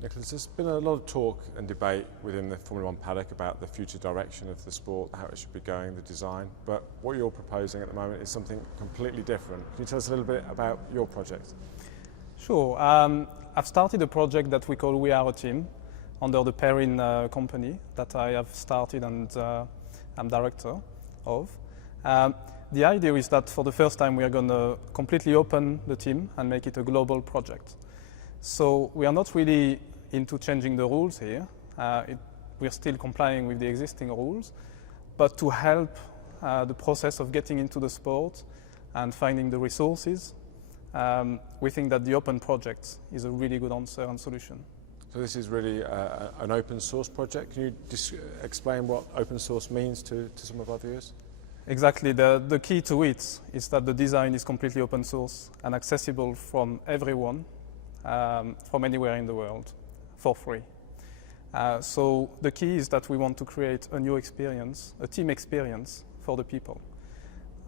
Nicholas, there's been a lot of talk and debate within the Formula One paddock about the future direction of the sport, how it should be going, the design, but what you're proposing at the moment is something completely different. Can you tell us a little bit about your project? Sure. I've started a project that we call We Are a Team under the Perrin company that I have started and I'm director of. The idea is that for the first time we are going to completely open the team and make it a global project. So we are not really into changing the rules here. We're still complying with the existing rules, but to help the process of getting into the sport and finding the resources, we think that the open project is a really good answer and solution. So this is really an open source project. Can you explain what open source means to some of our viewers? Exactly. The key to it is that the design is completely open source and accessible from everyone, from anywhere in the world, for free. So the key is that we want to create a new experience, a team experience for the people.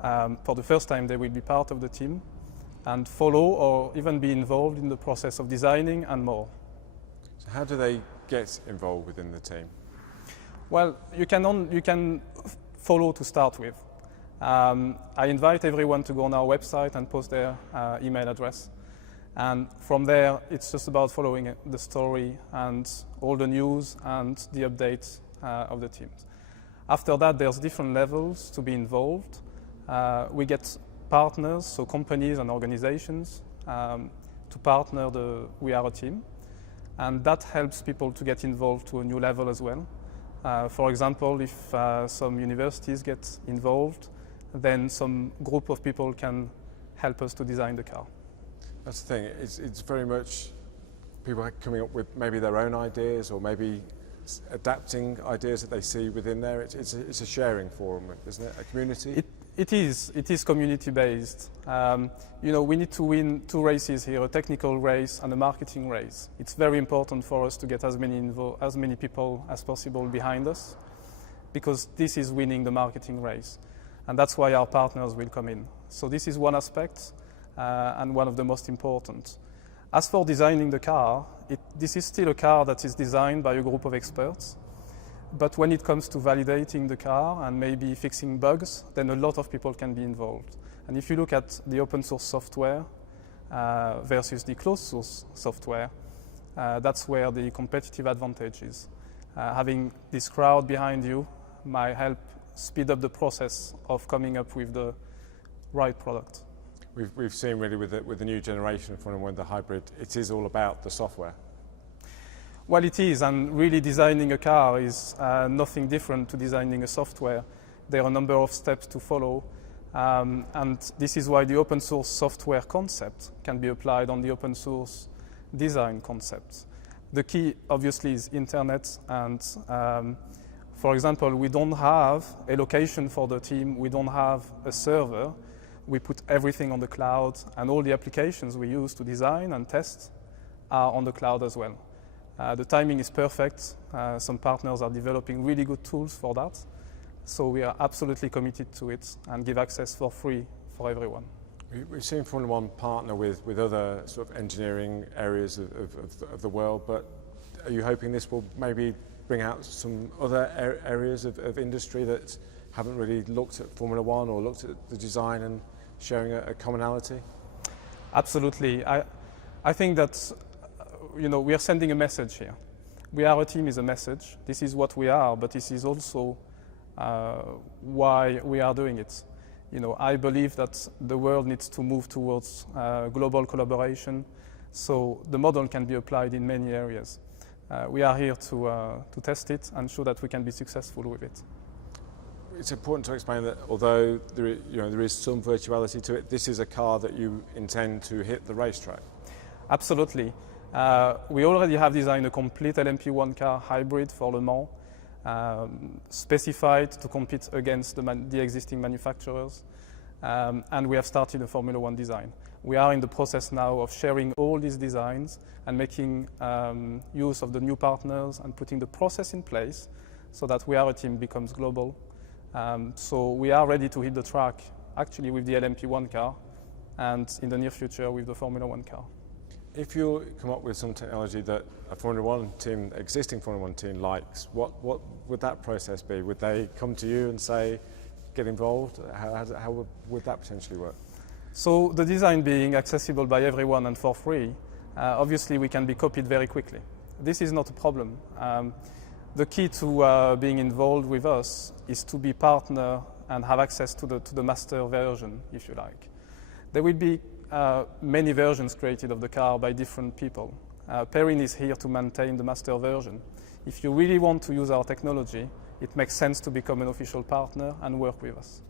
For the first time, they will be part of the team and follow or even be involved in the process of designing and more. So how do they get involved within the team? Well, you can follow to start with. I invite everyone to go on our website and post their email address. And from there, it's just about following the story and all the news and the updates of the teams. After that, there's different levels to be involved. We get partners, so companies and organizations, to partner the We Are a Team. And that helps people to get involved to a new level as well. For example, if some universities get involved, then some group of people can help us to design the car. That's the thing, it's very much people coming up with maybe their own ideas or maybe adapting ideas that they see within there. It's a sharing forum, isn't it? A community? It is community based. We need to win two races here, a technical race and a marketing race. It's very important for us to get as many people as possible behind us, because this is winning the marketing race. And that's why our partners will come in. So this is one aspect and one of the most important. As for designing the car, this is still a car that is designed by a group of experts. But when it comes to validating the car and maybe fixing bugs, then a lot of people can be involved. And if you look at the open source software versus the closed source software, that's where the competitive advantage is. Having this crowd behind you might help speed up the process of coming up with the right product. We've seen really with the new generation of Formula One, the hybrid, it is all about the software. Well, it is, and really designing a car is nothing different to designing a software. There are a number of steps to follow, and this is why the open source software concept can be applied on the open source design concept. The key, obviously, is internet, and for example, we don't have a location for the team, we don't have a server. We put everything on the cloud, and all the applications we use to design and test are on the cloud as well. The timing is perfect. Some partners are developing really good tools for that. So we are absolutely committed to it and give access for free for everyone. We've seen Formula One partner with other sort of engineering areas of the world, but are you hoping this will maybe bring out some other areas of industry that haven't really looked at Formula One or looked at the design and sharing a commonality? Absolutely. I think that we are sending a message here. We Are a Team is a message. This is what we are, but this is also why we are doing it. I believe that the world needs to move towards global collaboration, so the model can be applied in many areas. We are here to test it and show that we can be successful with it. It's important to explain that although there is some virtuality to it, this is a car that you intend to hit the racetrack. Absolutely. We already have designed a complete LMP1 car hybrid for Le Mans, specified to compete against the existing manufacturers, and we have started a Formula One design. We are in the process now of sharing all these designs and making use of the new partners and putting the process in place so that We Are a Team becomes global. So we are ready to hit the track actually with the LMP1 car and in the near future with the Formula One car. If you come up with some technology that a Formula One team, existing Formula One team likes, what would that process be? Would they come to you and say, get involved? How would that potentially work? So the design being accessible by everyone and for free, obviously we can be copied very quickly. This is not a problem. The key to being involved with us is to be partner and have access to the master version, if you like. There will be many versions created of the car by different people. Perrine is here to maintain the master version. If you really want to use our technology, it makes sense to become an official partner and work with us.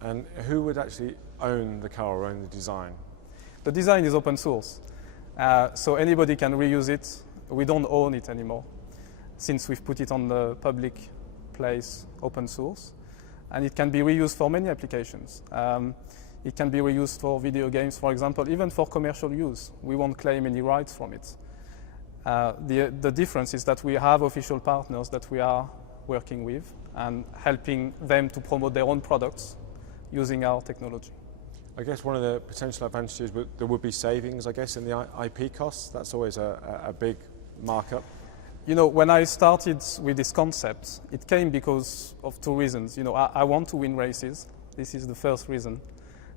And who would actually own the car or own the design? The design is open source, so anybody can reuse it. We don't own it anymore, since we've put it on the public place, open source, and it can be reused for many applications. It can be reused for video games, for example, even for commercial use. We won't claim any rights from it. The difference is that we have official partners that we are working with and helping them to promote their own products using our technology. I guess one of the potential advantages, there would be savings, I guess, in the IP costs. That's always a big markup. You know, when I started with this concept, it came because of two reasons. You know, I want to win races. This is the first reason.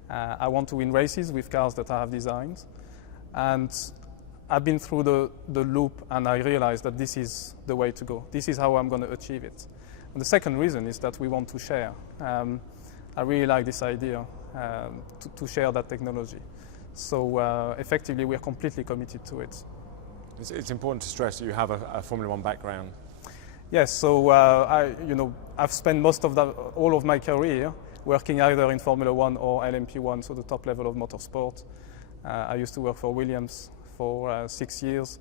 I want to win races with cars that I have designed. And I've been through the loop and I realized that this is the way to go. This is how I'm going to achieve it. And the second reason is that we want to share. I really like this idea to share that technology. So effectively, we're completely committed to it. It's important to stress that you have a Formula One background. Yes, so I've spent all of my career working either in Formula One or LMP1, so the top level of motorsport. I used to work for Williams for 6 years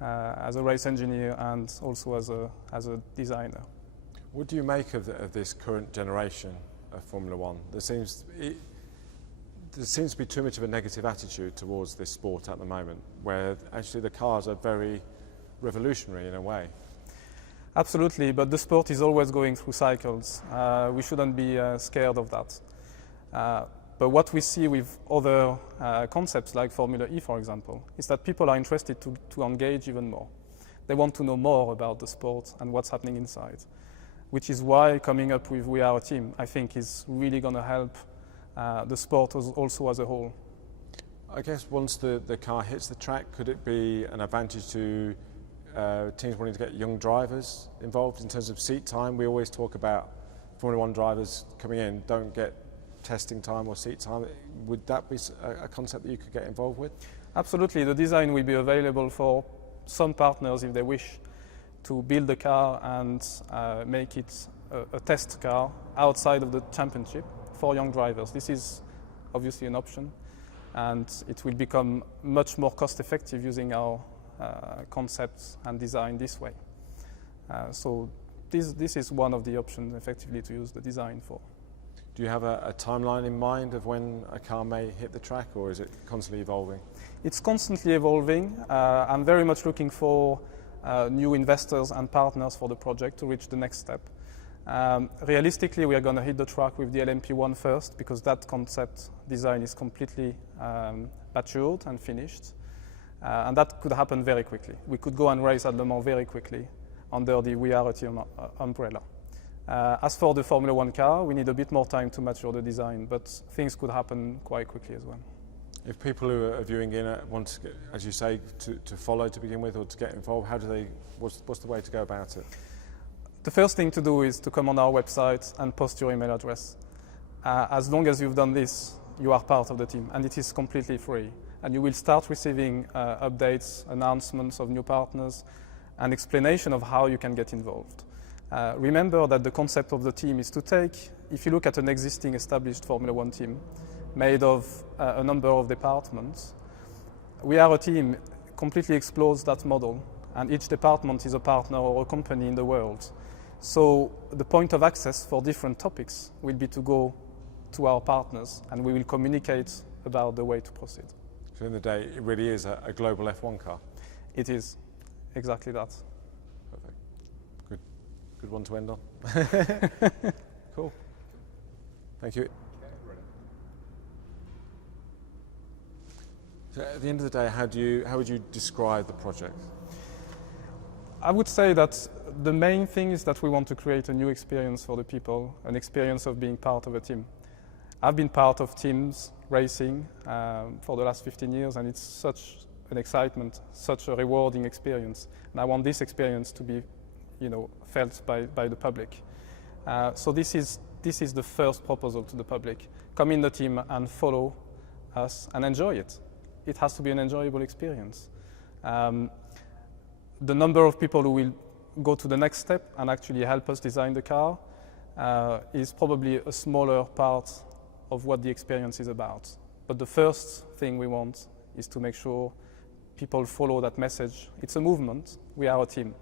as a race engineer and also as a designer. What do you make of this current generation of Formula One? There seems to be too much of a negative attitude towards this sport at the moment, where actually the cars are very revolutionary in a way. Absolutely, but the sport is always going through cycles. We shouldn't be scared of that. But what we see with other concepts like Formula E, for example, is that people are interested to engage even more. They want to know more about the sport and what's happening inside, which is why coming up with We Are a Team, I think, is really going to help the sport also as a whole. I guess once the car hits the track, could it be an advantage to teams wanting to get young drivers involved in terms of seat time? We always talk about Formula One drivers coming in don't get testing time or seat time. Would that be a concept that you could get involved with? Absolutely. The design will be available for some partners if they wish to build a car and make it a test car outside of the championship for young drivers. This is obviously an option, and it will become much more cost effective using our concepts and design this way. So this is one of the options effectively to use the design for. Do you have a timeline in mind of when a car may hit the track, or is it constantly evolving? It's constantly evolving. I'm very much looking for new investors and partners for the project to reach the next step. Realistically, we are going to hit the track with the LMP1 first, because that concept design is completely matured and finished. And that could happen very quickly. We could go and race at Le Mans very quickly under the We Are a Team umbrella. As for the Formula One car, we need a bit more time to mature the design, but things could happen quite quickly as well. If people who are viewing in want to, as you say, to follow to begin with or to get involved, what's the way to go about it? The first thing to do is to come on our website and post your email address. As long as you've done this, you are part of the team, and it is completely free. And you will start receiving updates, announcements of new partners, and explanation of how you can get involved. Remember that the concept of the team is to take, if you look at an existing established Formula One team made of a number of departments, We Are a Team completely explores that model, and each department is a partner or a company in the world. So the point of access for different topics will be to go to our partners, and we will communicate about the way to proceed. So in the day, it really is a global F1 car? It is, exactly that. Perfect. Good one to end on. Cool. Thank you. So at the end of the day, how would you describe the project? I would say that the main thing is that we want to create a new experience for the people, an experience of being part of a team. I've been part of teams racing for the last 15 years, and it's such an excitement, such a rewarding experience. And I want this experience to be, felt by the public. So this is the first proposal to the public. Come in the team and follow us and enjoy it. It has to be an enjoyable experience. The number of people who will go to the next step and actually help us design the car is probably a smaller part of what the experience is about. But the first thing we want is to make sure people follow that message. It's a movement. We are a team.